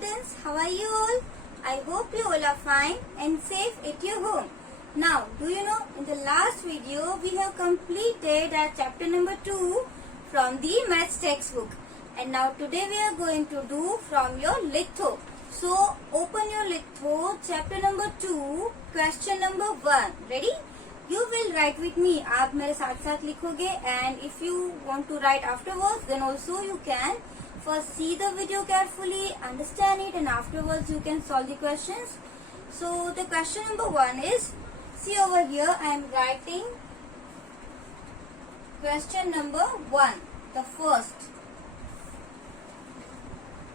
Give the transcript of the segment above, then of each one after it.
students, how are you all? I hope you all are fine and safe at your home. Now, do you know, in the last video, we have completed our chapter number 2 from the maths textbook. And now today we are going to do from your litho. So, open your litho, chapter number 2, question number 1. Ready? You will write with me. आप मेरे साथ साथ लिखोगे, and if you want to write afterwards, then also you can. First see the video carefully, understand it, and afterwards you can solve the questions. So the question number 1 is, see over here, I am writing question number 1, the first.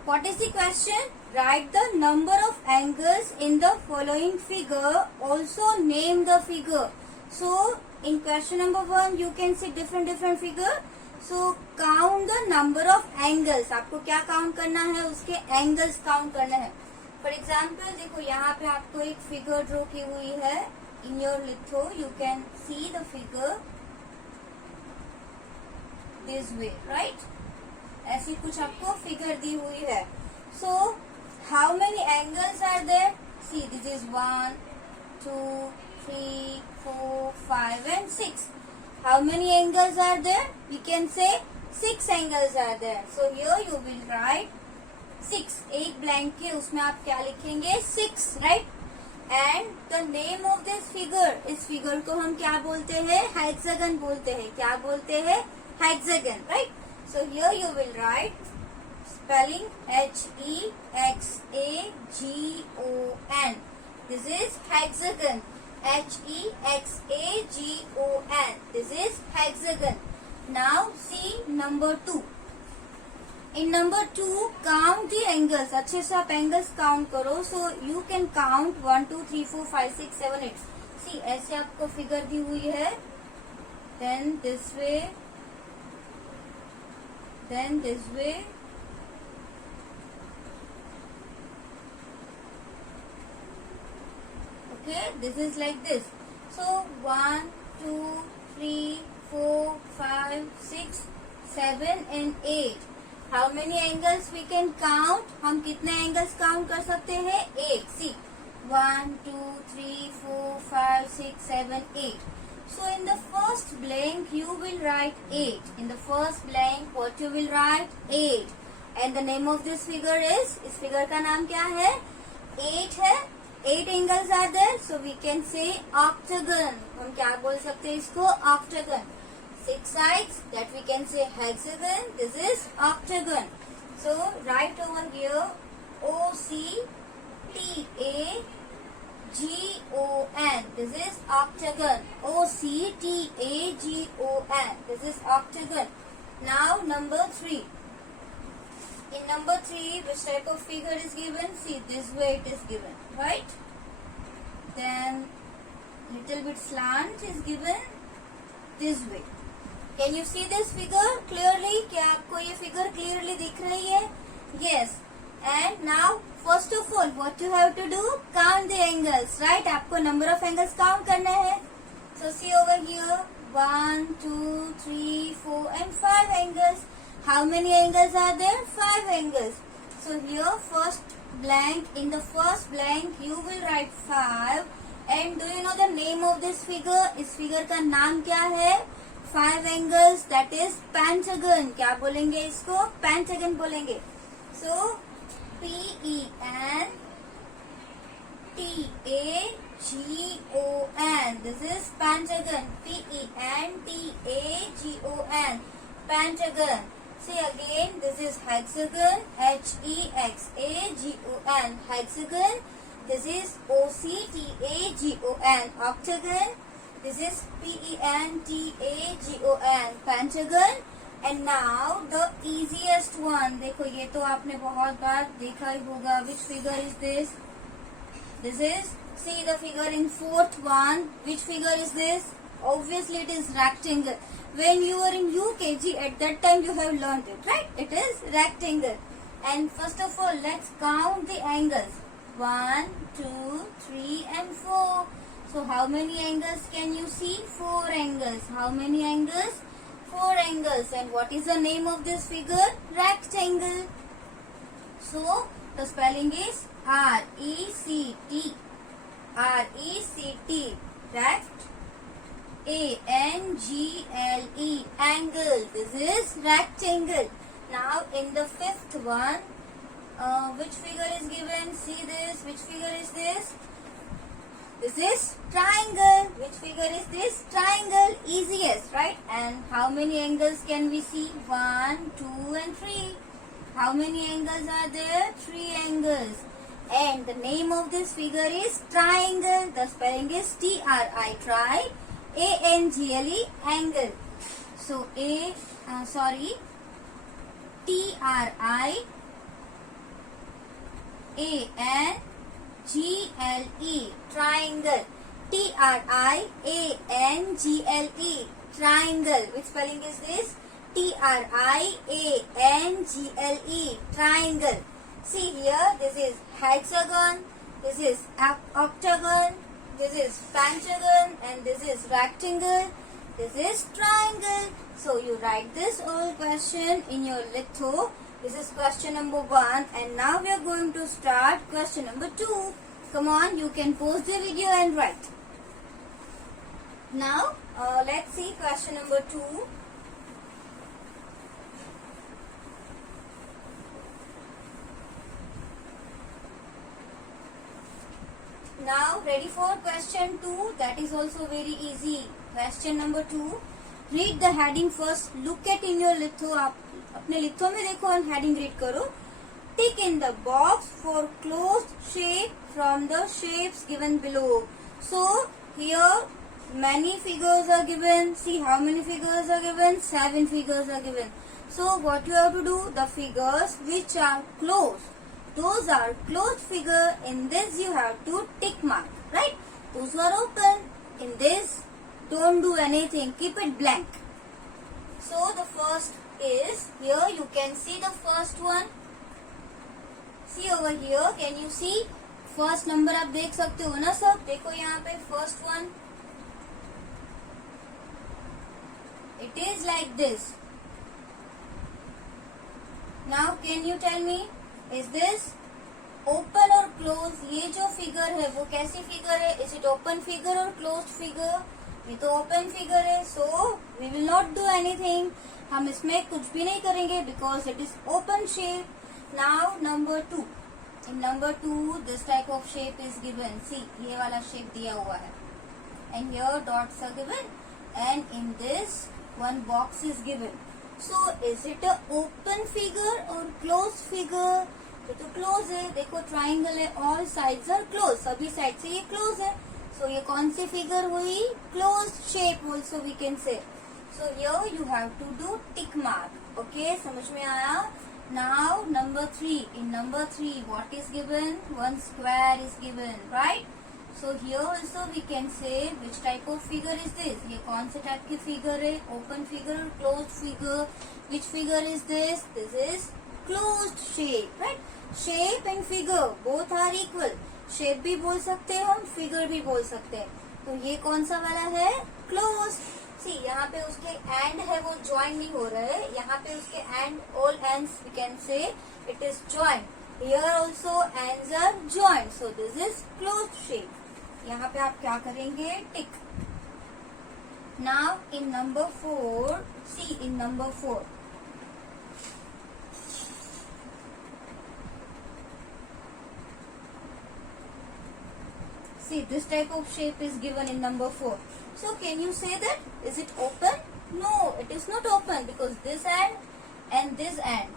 What is the question? Write the number of angles in the following figure. Also name the figure. So in question number 1 you can see different figure. So count the number of angles. आपको क्या count करना है? उसके angles count करना है. For example देखो यहाँ पे आपको एक फिगर ड्रॉ की हुई है. In your litho you can see the figure this way, right? ऐसी कुछ आपको फिगर दी हुई है. So how many angles are there? See this is 1 2 3 4 5 and 6. How many angles are there? We can say 6 angles are there. So here you will write 6. एक blank के उसमें आप क्या लिखेंगे? 6, right? And the name of this figure, इस figure को हम क्या बोलते हैं? Hexagon बोलते हैं. क्या बोलते हैं? Hexagon, right? So here you will write spelling Hexagon. This is hexagon. Hexagon. This is hexagon. Now see number 2. In number 2, count the angles. अच्छे से आप angles count करो. So you can count 1 2 3 4 5 6 7 8. See ऐसे आपको figure दी हुई है. Then this way. Then this way. Okay, this is like this. So 1 2 3 4 5 6 7 and 8. How many angles we can count? हम कितने angles count कर सकते हैं? 8. See 1 2 3 4 5 6 7 8. So in the first blank you will write 8. In the first blank what you will write? 8. And the name of this figure is, इस figure का नाम क्या है? 8 है. 8 angles are there, so we can say octagon. हम क्या बोल सकते हैं इसको? Octagon. 6 sides, that we can say hexagon. This is octagon. So write over here OCTAGON. This is octagon. OCTAGON. This is octagon. Now number 3. In number 3, which type of figure is given? See, this way it is given, right? Then little bit slant is given this way. Can you see this figure clearly? क्या आपको ये figure clearly दिख रही है? Yes. And now, first of all, what you have to do? Count the angles, right? आपको number of angles count करना है. So see over here, 1 2 3 4 and 5 angles. How many angles are there? 5 angles. So here first blank, in the first blank you will write 5. And do you know the name of this figure? इस figure का नाम क्या है? 5 angles, that is pentagon. क्या बोलेंगे इसको? Pentagon बोलेंगे. So PENTAGON. This is pentagon. PENTAGON. Pentagon. See again, this is hexagon. HEXAGON. Hexagon. This is OCTAGON. Octagon. This is PENTAGON. Pentagon. And now the easiest one. देखो ये तो आपने बहुत बार देखा ही होगा. Which figure is this? This is, see the figure in fourth one. Which figure is this? Obviously it is rectangle. When you were in UKG, at that time you have learned it, right? It is rectangle. And first of all, let's count the angles. 1 2 3 and 4. So how many angles can you see? 4 angles. How many angles? 4 angles. And what is the name of this figure? Rectangle. So The spelling is R-E-C-T. R-E-C-T. Rect. A-N-G-L-E. Angle. This is rectangle. Now in the fifth one, which figure is given? See this. Which figure is this? This is triangle. Which figure is this? Triangle. Easiest, right? And how many angles can we see? 1, 2 and 3. How many angles are there? 3 angles. And the name of this figure is triangle. The spelling is T-R-I. Tri. A-N-G-L-E. Angle. So T-R-I. A-N-G-L-E. Triangle. T-R-I-A-N-G-L-E. Triangle. Which spelling is this? T-R-I-A-N-G-L-E. Triangle. See here, this is hexagon, this is octagon, this is pentagon, and this is rectangle, this is triangle. So you write this whole question in your litho. This is question number 1, and now we are going to start question number 2. Come on, you can pause the video and write. Now, let's see question number 2. Now, ready for question 2? That is also very easy. Question number 2. Read the heading first. Look at in your litho. आप अपने litho में देखो और heading read करो. Tick in the box for closed shape from the shapes given below. So, here many figures are given. See how many figures are given? 7 figures are given. So, what you have to do? The figures which are closed. Those are closed figure. In this you have to tick mark, right? Those who are open. In this, don't do anything. Keep it blank. So the first is, here you can see the first one. See over here, can you see? First number आप देख सकते हो ना सब? देखो यहाँ पे first one. It is like this. Now can you tell me? Is this open or closed? ये जो figure है वो कैसी figure है? Is it open figure or closed figure? ये तो open figure है. So we will not do anything. हम इसमें कुछ भी नहीं करेंगे because it is open shape. Now number 2. In number 2 this type of shape is given. See ये वाला shape दिया हुआ है. And here dots are given. And in this one box is given. So is it a open figure or closed figure? ये तो close है. देखो triangle है. All sides are closed. सभी side से ये close है. So ये कौन सी figure हुई? Closed shape also we can say. So here you have to do tick mark. Okay, समझ में आया? Now number 3. In number 3 what is given? One square is given, right? So here also we can say which type of figure is this? ये कौन से type की figure है? Open figure or closed figure? Which figure is this? This is closed shape, right? Shape and figure both are equal. Shape भी बोल सकते हैं हम, figure भी बोल सकते हैं. तो ये कौन सा वाला है? Closed. See यहाँ पे उसके and है वो join नहीं हो रहा है. यहाँ पे उसके and all ends we can say it is joined. Here also ends are joined. So this is closed shape. यहाँ पे आप क्या करेंगे? Tick. Now in number 4, see in number 4. See this type of shape is given in number 4. So can you say that? Is it open? No, it is not open because this end and this end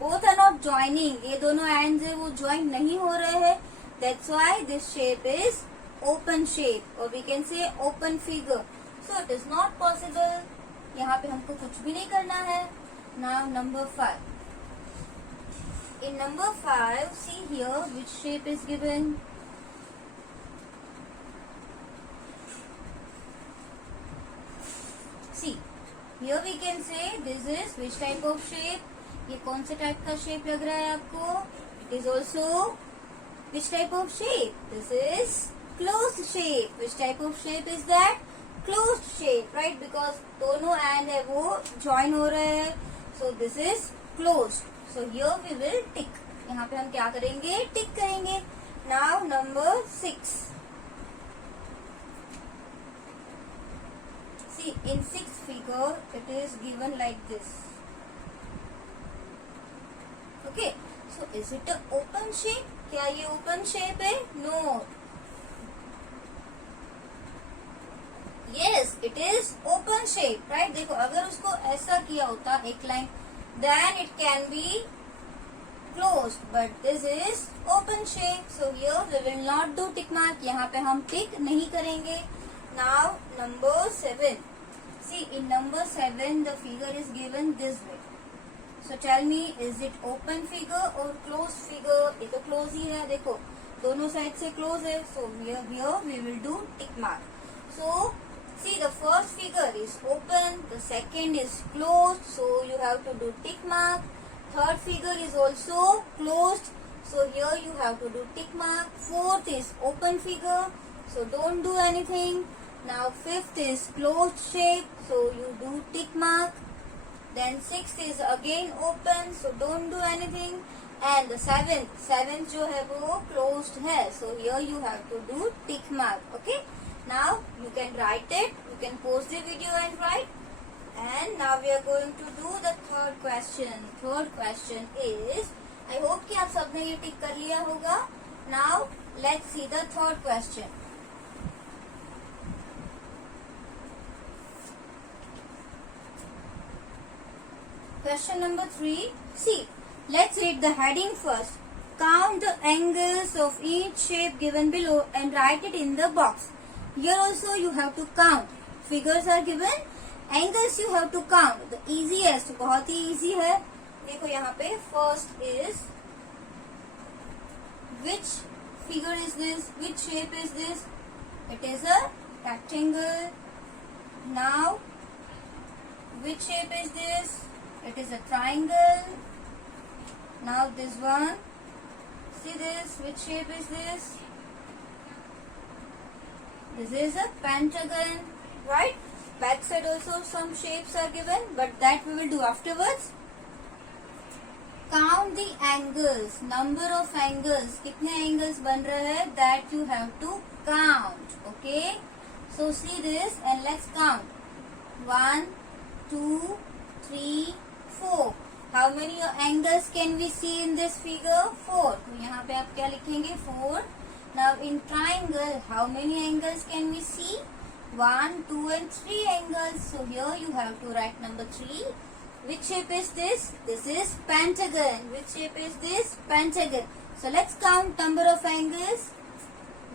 both are not joining. ये दोनों ends है वो join नहीं हो रहे हैं. That's why this shape is open shape or we can say open figure. So it is not possible. यहाँ पे हमको कुछ भी नहीं करना है. Now number 5. In number 5, see here which shape is given. See, here we can say this is which type of shape. ये कौन से टाइप का शेप लग रहा है आपको? It is also which type of shape? This is closed shape. Which type of shape is that? Closed shape, right? Because दोनों and है वो join हो रहे हैं. So this is closed. So here we will tick. यहाँ पे हम क्या करेंगे, टिक करेंगे. Now number 6. See, in sixth figure it is given like this. Okay, so is it a open shape? क्या ये open shape है? No. Yes, it is open shape, right? देखो, अगर उसको ऐसा किया होता एक line, then it can be closed, but this is open shape, so here we will not do tick mark. यहाँ पे हम tick नहीं करेंगे. Now number 7. See, in number 7 the figure is given this way. So tell me, is it open figure or closed figure? ये तो close ही है. देखो, दोनों साइड से close है, so here we will do tick mark. So see, the first figure is open, the second is closed, so you have to do tick mark. Third figure is also closed, so here you have to do tick mark. Fourth is open figure, so don't do anything. Now fifth is closed shape, so you do tick mark. Then sixth is again open, so don't do anything. And the seventh जो है वो closed है, so here you have to do tick mark. Okay. Now you can write it. You can pause the video and write. And now we are going to do the third question. Third question is, I hope कि आप सबने ये टिक कर लिया होगा. Now let's see the third question. Question number 3. See, let's read the heading first. Count the angles of each shape given below and write it in the box. Here also you have to count. Figures are given. Angles you have to count. The easiest, बहुत ही easy है. देखो यहाँ पे first is, which figure is this? Which shape is this? It is a rectangle. Now, which shape is this? It is a triangle. Now this one. See this. Which shape is this? This is a pentagon, right? Back side also some shapes are given, but that we will do afterwards. Count the angles. Number of angles. कितने angles बन रहे हैं? That you have to count. Okay. So see this and let's count. 1, 2, 3, 4. How many angles can we see in this figure? 4. तो यहाँ पे आप क्या लिखेंगे? 4. Now in triangle, how many angles can we see? 1, 2 and 3 angles. So here you have to write number 3. Which shape is this? This is pentagon. Which shape is this? Pentagon. So let's count number of angles.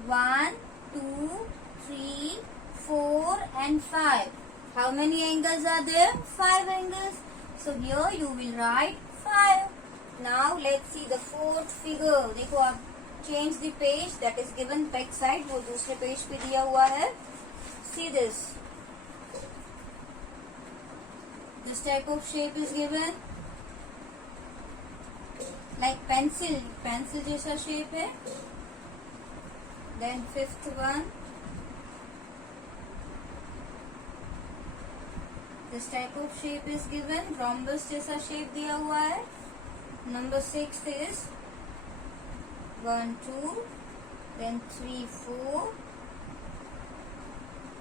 1, 2, 3, 4 and 5. How many angles are there? 5 angles. So here you will write 5. Now let's see the fourth figure. देखो आप change the page, that is given back side, वो दूसरे page पे दिया हुआ है. See this. This type of shape is given like pencil. Pencil जैसा shape है. Then fifth one. This type of shape is given. Rhombus जैसा shape दिया हुआ है. Number 6 is 1, 2, then 3, 4,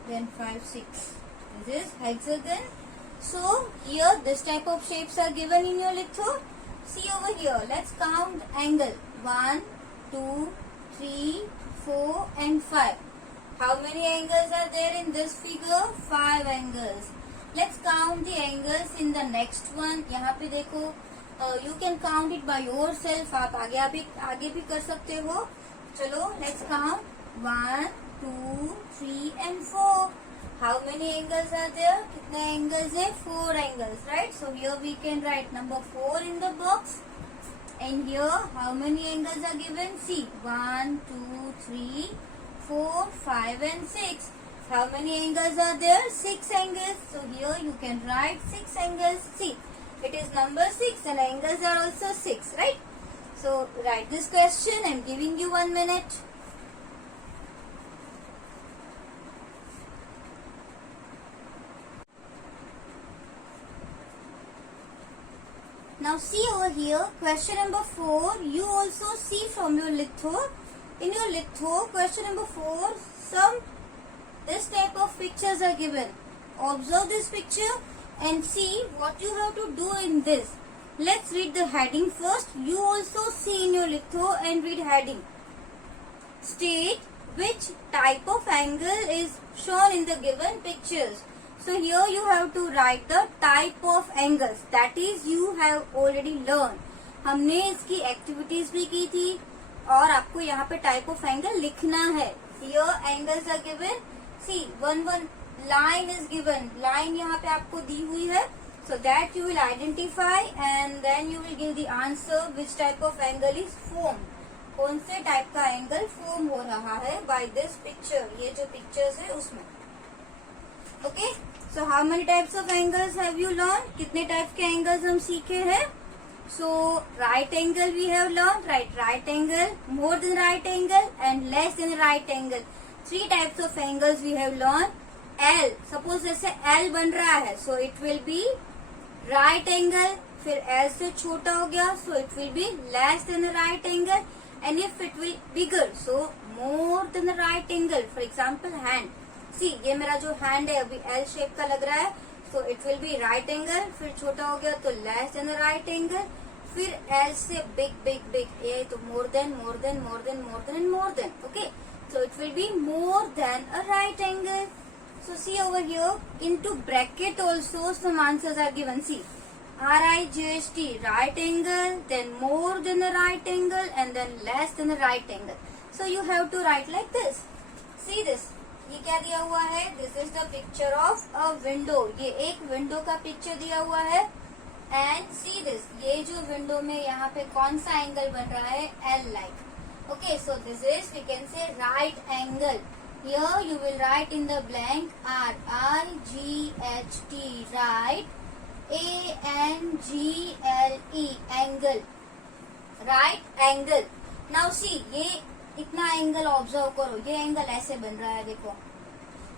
then 5, 6. This is hexagon. So here this type of shapes are given in your litho. See over here. Let's count angle. 1, 2, 3, 4 and 5. How many angles are there in this figure? 5 angles. Let's count the angles in the next one. यहाँ पे देखो, you can count it by yourself. आप आगे भी कर सकते हो. चलो, let's count. 1, 2, 3 and 4. How many angles are there? कितने angles है? 4 angles, right? So here we can write number 4 in the box. And here, how many angles are given? See, 1, 2, 3, 4, 5 and 6. How many angles are there? 6 angles. So here you can write 6 angles. See, it is number 6 and angles are also 6, right? So write this question. I am giving you 1 minute. Now see over here, question number 4, you also see from your litho. In your litho, question number 4, this type of pictures are given. Observe this picture and see what you have to do in this. Let's read the heading first. You also see in your litho and read heading. State which type of angle is shown in the given pictures. So here you have to write the type of angles. That is you have already learned. हमने इसकी activities भी की थी और आपको यहाँ पे type of angle लिखना है. Here angles are given. See, one line is given. Line यहाँ पे आपको दी हुई है. So that you will identify and then you will give the answer which type of angle is formed. कौन से type का एंगल फॉर्म हो रहा है by this picture. ये जो पिक्चर्स है उसमें. Okay. So how many types of angles have you learned? कितने टाइप के एंगल्स हम सीखे हैं? So right angle we have learned. Right angle, more than right angle and less than right angle. 3 types of angles we have learned. L, suppose जैसे L बन रहा है, so it will be right angle. फिर L से छोटा हो गया, so it will be less than the right angle. And if it will bigger, so more than the right angle. For example, hand. See, ये मेरा जो hand है अभी L shape का लग रहा है, so it will be right angle. फिर छोटा हो गया तो less than the right angle. फिर L से big, ये तो more than, and more than. Okay, so it will be more than a right angle. So see over here, into bracket also some answers are given. See, RIGHT, right angle, then more than the right angle, and then less than the right angle. So you have to write like this. See this. ये क्या दिया हुआ है? This is the picture of a window. ये एक window का picture दिया हुआ है. And see this. ये जो window में यहाँ पे कौन सा angle बन रहा है? L-like. Okay, so this is, we can say, right angle. Here you will write in the blank RIGHT, right, ANGLE, angle, right angle. Now see, ये इतना एंगल ऑब्जर्व करो. ये एंगल ऐसे बन रहा है, देखो.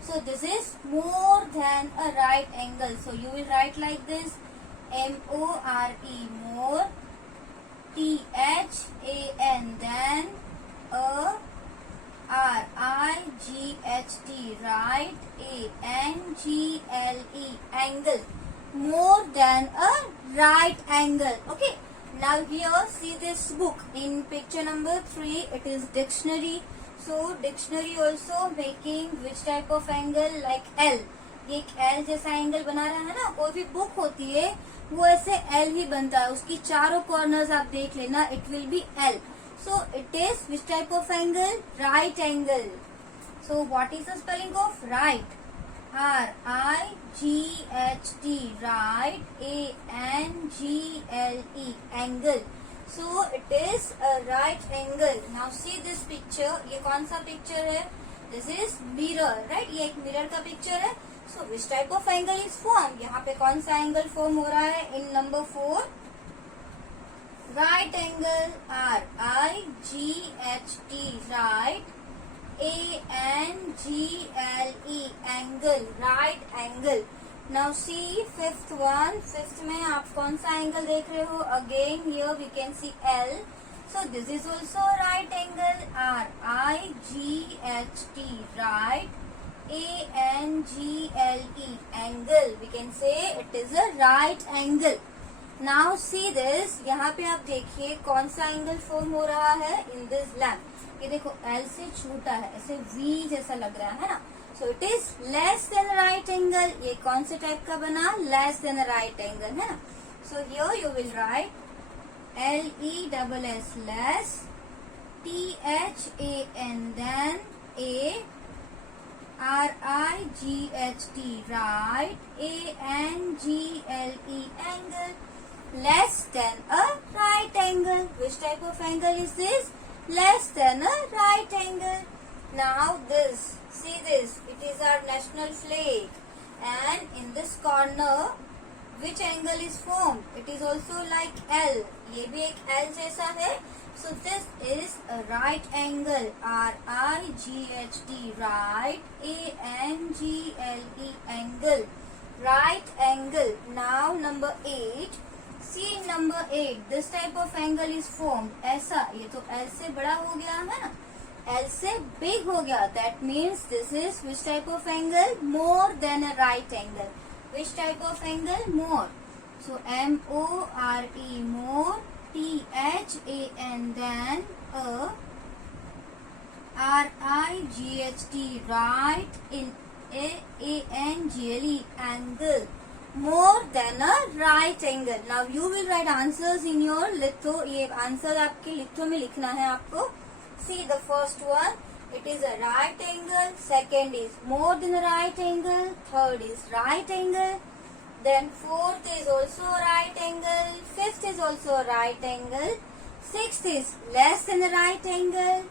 So this is more than a right angle. So you will write like this, MORE, more, THAN, then a RIGHT, right, ANGLE, angle, more than a right angle. Okay, now here see this book in picture number 3. It is dictionary. So dictionary also making which type of angle, like L. ये एक L जैसा angle बना रहा है ना. कोई भी book होती है वो ऐसे L ही बनता है. उसकी चारों कॉर्नर्स आप देख लेना, it will be L. So it is which type of angle? Right angle. So what is the spelling of right? RIGHT, right, ANGLE, angle. So it is a right angle. Now see this picture. ये कौन सा picture है? This is mirror, right? ये एक mirror का picture है. So which type of angle is formed? यहाँ पे कौन सा angle form हो रहा है? In number 4. Right angle, RIGHT, right, ANGLE, angle, right angle. Now see fifth one. Fifth में आप कौन सा angle देख रहे हो? Again here we can see L. So this is also right angle, RIGHT, right, ANGLE, angle. We can say it is a right angle. Now see this. यहाँ पे आप देखिए कौन सा एंगल फॉर्म हो रहा है in this lamp. ये देखो L से छोटा है, ऐसे V जैसा लग रहा है ना. So it is less than right angle. ये कौन से टाइप का बना? Less than right angle है ना. So here you will write LESS, less, THAN, then A, RIGHT, right, ANGLE, angle, less than a right angle. Which type of angle is this? Less than a right angle. Now this, see this, it is our national flag, and in this corner which angle is formed? It is also like L. ये भी एक L जैसा है. So this is a right angle, RIGHT, right, ANGLE, angle, right angle. Now number 8. See number 8, this type of angle is formed. ऐसा, ये तो L से बड़ा हो गया है ना, L से big हो गया. That means this is which type of angle? More than a right angle. Which type of angle? More. So M-O-R-E, more. T-H-A-N, than. A R-I-G-H-T, right. In A-N-G-L-E, angle. More than a right angle. Now you will write answers in your litho. ये answer आपके litho में लिखना है आपको. See the first one. It is a right angle. Second is more than a right angle. Third is right angle. Then fourth is also a right angle. Fifth is also a right angle. Sixth is less than a right angle.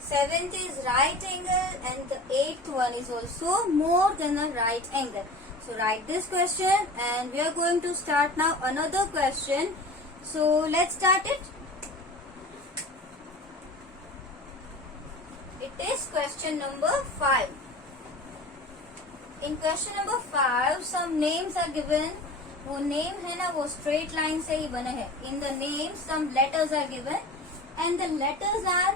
Seventh is right angle, and the eighth one is also more than a right angle. So write this question, and we are going to start now another question. So let's start it. It is question number 5. In question number 5, some names are given. वो name है ना, वो straight line से ही बने हैं. In the name, some letters are given, and the letters are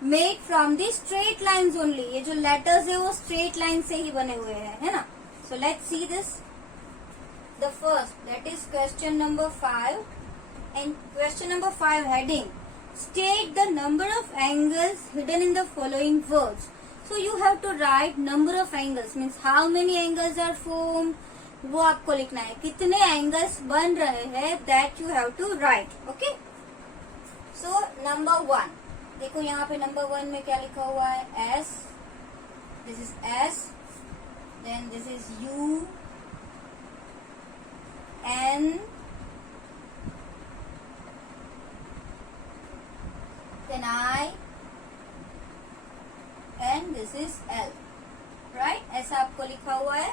made from the straight lines only. ये जो letters है वो straight line से ही बने हुए हैं, है ना? So let's see this. The first, that is question number 5. And question number 5 heading, state the number of angles hidden in the following words. So you have to write number of angles, means how many angles are formed, वो आपको लिखना है. कितने angles बन रहे हैं, that you have to write. Okay. So number 1. देखो यहाँ पे number 1 में क्या लिखा हुआ है? S. This is S. Then this is U, N, then I, and this is L. Right? ऐसा आपको लिखा हुआ है.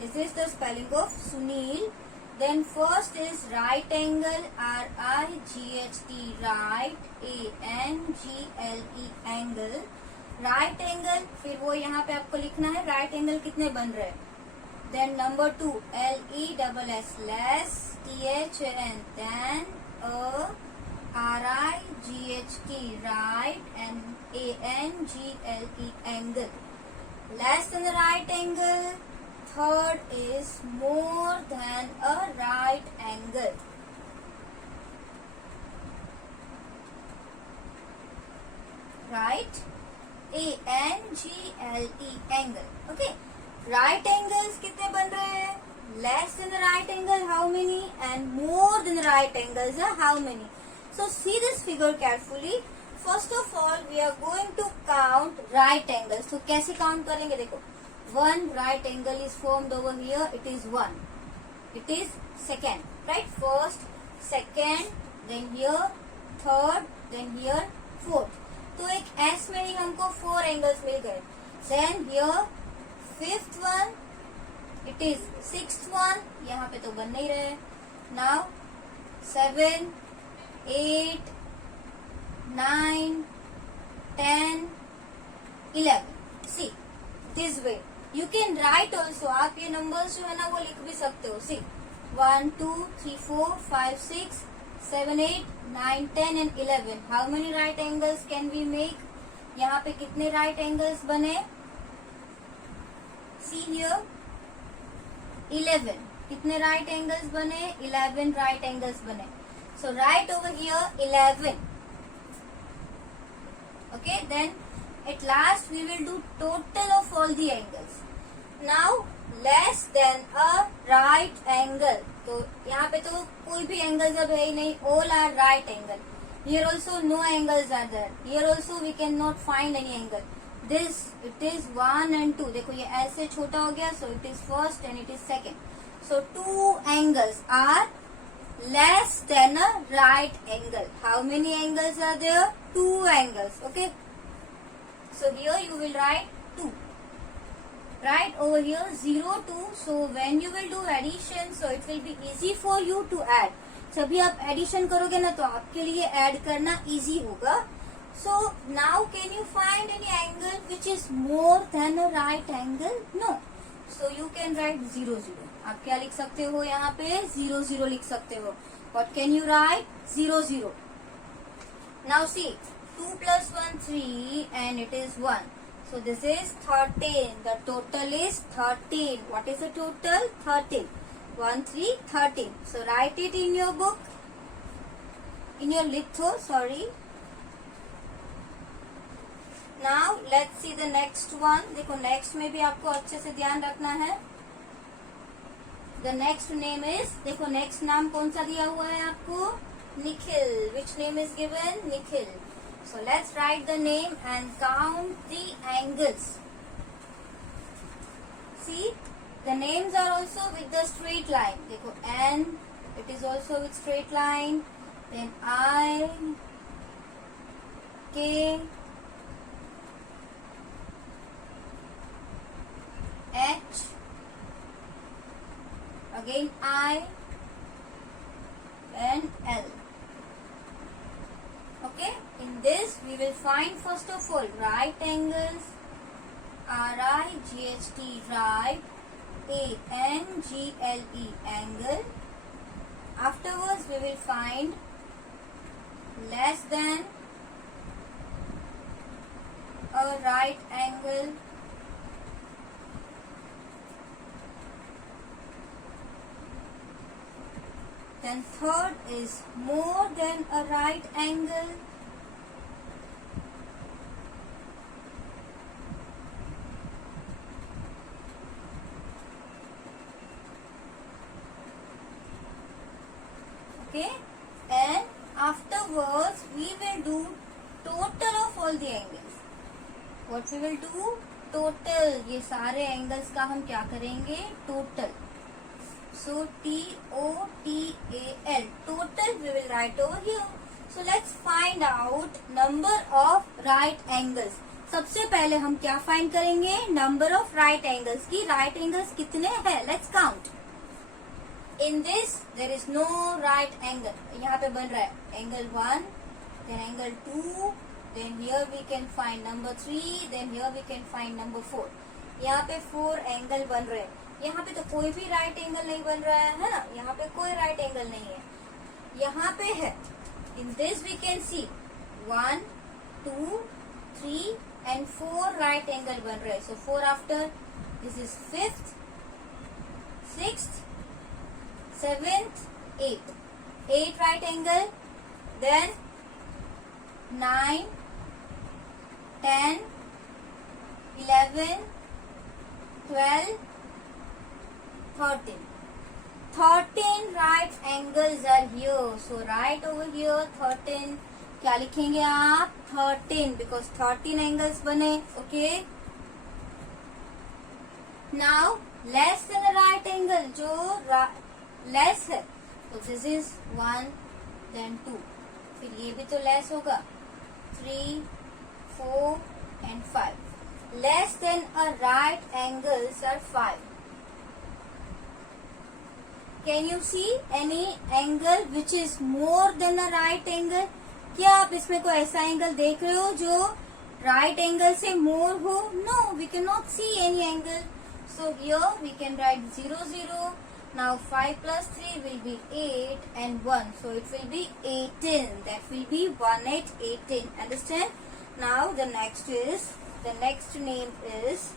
This is the spelling of Sunil. Then first is right angle, R-I-G-H-T, right, A-N-G-L-E, angle. Right angle, फिर वो यहाँ पे आपको लिखना है राइट एंगल कितने बन रहे हैं. Then number 2, L-E-S-S, less, T-H-A-N, than R-I-G-H-T, right, and A-N-G-L-E, angle. Less than right angle. Third is more than a right angle. Right, A-N-G-L-E, angle. Okay. Right angles कितने बन रहे हैं? Less than the right angle, how many? And more than the right angles, how many? So see this figure carefully. First of all, we are going to count right angles. So कैसे count करेंगे? देखो, one right angle is formed over here. It is 1. It is second. Right? First, second, then here, third, then here, fourth. तो एक S में ही हमको 4 angles मिल गए. Then here fifth one, it is sixth one, यहाँ पे तो बन नहीं रहे. Now 7, 8, 9, 10, 11. See this way you can write also. आप ये नंबर्स जो है ना वो लिख भी सकते हो. सी 1, 2, 3, 4, 5, 6, 7, 8, 9, 10 and 11. How many right angles can we make? यहाँ पे कितने right angles बने? See here, 11. कितने right angles बने? 11 right angles बने. So write over here 11. Okay, then at last we will do total of all the angles. Now less than a right angle. तो यहाँ पे तो कोई भी एंगल्स अब है ही नहीं. All are right angle. Here also no angles are there. Here also we cannot find any angle. This it is 1 and 2. देखो ये ऐसे छोटा हो गया. So it is first and it is second. So 2 angles are less than a right angle. How many angles are there? 2 angles. Okay. So here you will write 2. Right over here 0, 2. So when you will do addition, so it will be easy for you to add. जब आप addition करोगे ना तो आपके लिए add करना easy होगा. So now can you find any angle which is more than a right angle? No. So you can write 0, 0. आप क्या लिख सकते हो यहाँ पे 0 0 लिख सकते हो. What can you write? 0 0. Now see, 2 plus 1 3 and it is 1. So this is 13. The total is 13. What is the total? 13. 1 3 13. So write it in your book, in your litho, sorry. Now let's see the next one. देखो next में भी आपको अच्छे से ध्यान रखना है. The next name is, देखो next नाम कौन सा दिया हुआ है आपको? Nikhil. Which name is given? Nikhil. So let's write the name and count the angles. See, the names are also with the straight line. देखो N, it is also with straight line. Then I, K, H, again I, and L. Okay, in this we will find first of all right angles. RIGHT, right. ANGLE, angle. Afterwards we will find less than a right angle. Then third is more than a right angle. Okay, and afterwards we will do total of all the angles. What we will do? Total. ये सारे angles का हम क्या करेंगे? Total. So TOTAL, total we will write over here. So let's find out number of right angles. सबसे पहले हम क्या find करेंगे? Number of right angles. की right angles कितने हैं? Let's count. In this there is no right angle. यहाँ पे बन रहा है angle 1, then angle 2, then here we can find number 3, then here we can find number 4. यहाँ पे 4 angle बन रहे हैं. यहाँ पे तो कोई भी राइट एंगल नहीं बन रहा है ना. यहाँ पे कोई राइट एंगल नहीं है. यहाँ पे है. In this we can see 1 2 3 and 4 right angle बन रहे हैं. So 4 after this is 5th 6th 7th 8 right angle. Then 9 10 11 12 13 right angles are here. So write over here 13. क्या लिखेंगे आप? 13 because 13 angles बने. Okay. Now less than a right angle जो less है. So this is 1 then 2. फिर ये भी तो less होगा. 3 4 and 5. Less than a right angles are 5. Can you see any angle which is more than a right angle? क्या आप इसमें कोई ऐसा एंगल देख रहे हो जो right angle से more हो? No, we cannot see any angle. So here we can write 0 0. Now 5 plus 3 will be 8 and 1. So it will be 18. That will be 1 8 18. Understand? Now the next name is,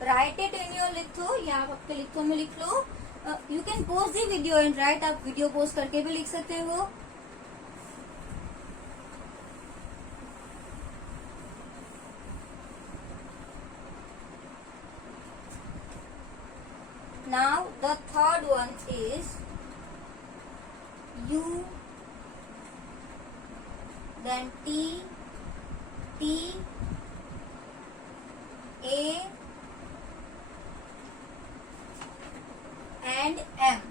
write it in your litho. या आप आपके litho में लिख लो. You can pause the video and write. आप video pause करके भी लिख सकते हो. Now the third one is U, then T, A and M.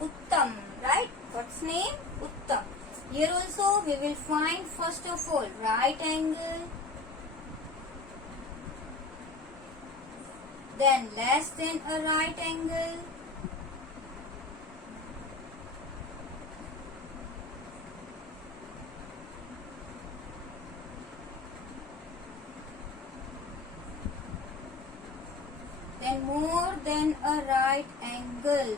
Uttam, right? What's name? Uttam. Here also we will find first of all right angle, then less than a right angle, then more than a right angle.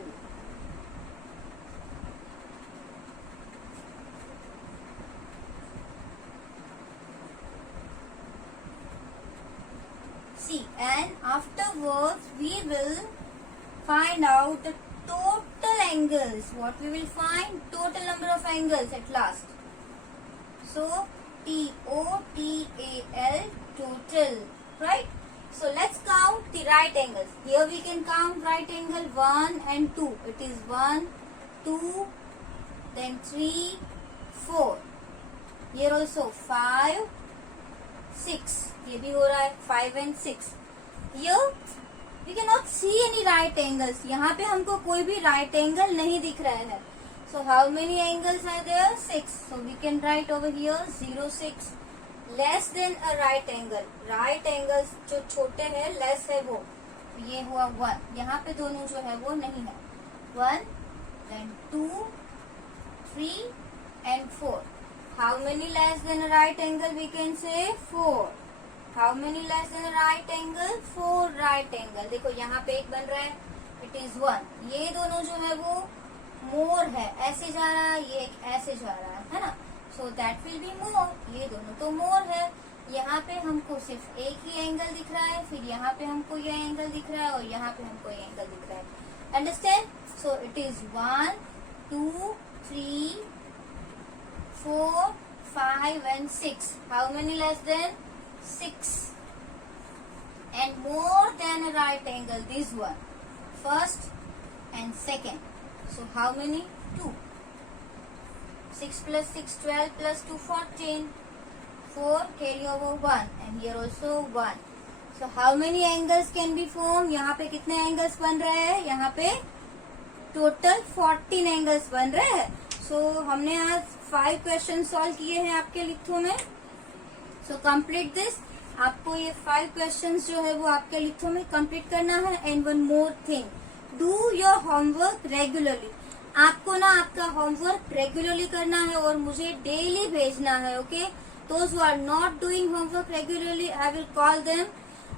See, and afterwards we will find out the total angles. What we will find? Total number of angles at last. So TOTAL, total, right? So let's count the right angles. Here we can count right angle 1 and 2. It is 1, 2, then 3, 4. Here also 5, 6. ये भी हो रहा है 5 and 6. Here we cannot see any right angles. यहाँ पे हमको कोई भी right angle नहीं दिख रहा है. So how many angles are there? 6. So we can write over here 0, 6. Less than a right angle. Right angles जो छोटे हैं less है वो. ये हुआ 1. यहाँ पे दोनों जो है वो नहीं है. 1, then 2, 3 and 4. How many less than a right angle we can say? 4. How many less than a right angle? 4 right angle. देखो यहाँ पे एक बन रहा है. It is 1. ये दोनों जो है वो more है. ऐसे जा रहा है, ये एक ऐसे जा रहा है ना? So that will be more. ये दोनों तो more है. यहाँ पे हमको सिर्फ एक ही एंगल दिख रहा है, फिर यहाँ पे हमको ये एंगल दिख रहा है और यहाँ पे हमको ये एंगल दिख रहा है. Understand? So it is 1, 2, 3, 4, 5 and 6. How many less than? 6. And more than a right angle, this one. First and second. So how many? 2. 6 plus 6, 12 plus 2, 14. 4, carry over 1. And here also 1. So how many angles can be formed? यहाँ पे कितने angles बन रहे हैं? यहाँ पे total 14 angles बन रहे हैं. So हमने आज 5 क्वेश्चन सॉल्व किए हैं आपके लिथो में. So complete this. आपको ये 5 क्वेश्चंस जो है वो आपके लिथो में कंप्लीट करना है. And one more thing, do your homework regularly. आपको ना आपका होमवर्क रेगुलरली करना है और मुझे डेली भेजना है. Okay, those who are not doing homework regularly, I will call them.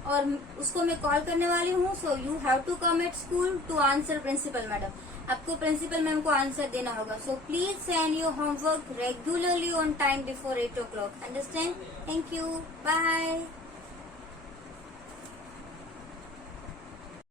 और उसको मैं कॉल करने वाली हूँ. So you have to come at school to answer principal madam. आपको प्रिंसिपल मैम को आंसर देना होगा. So please send your homework regularly on time before 8 o'clock. Understand? Thank you. Bye.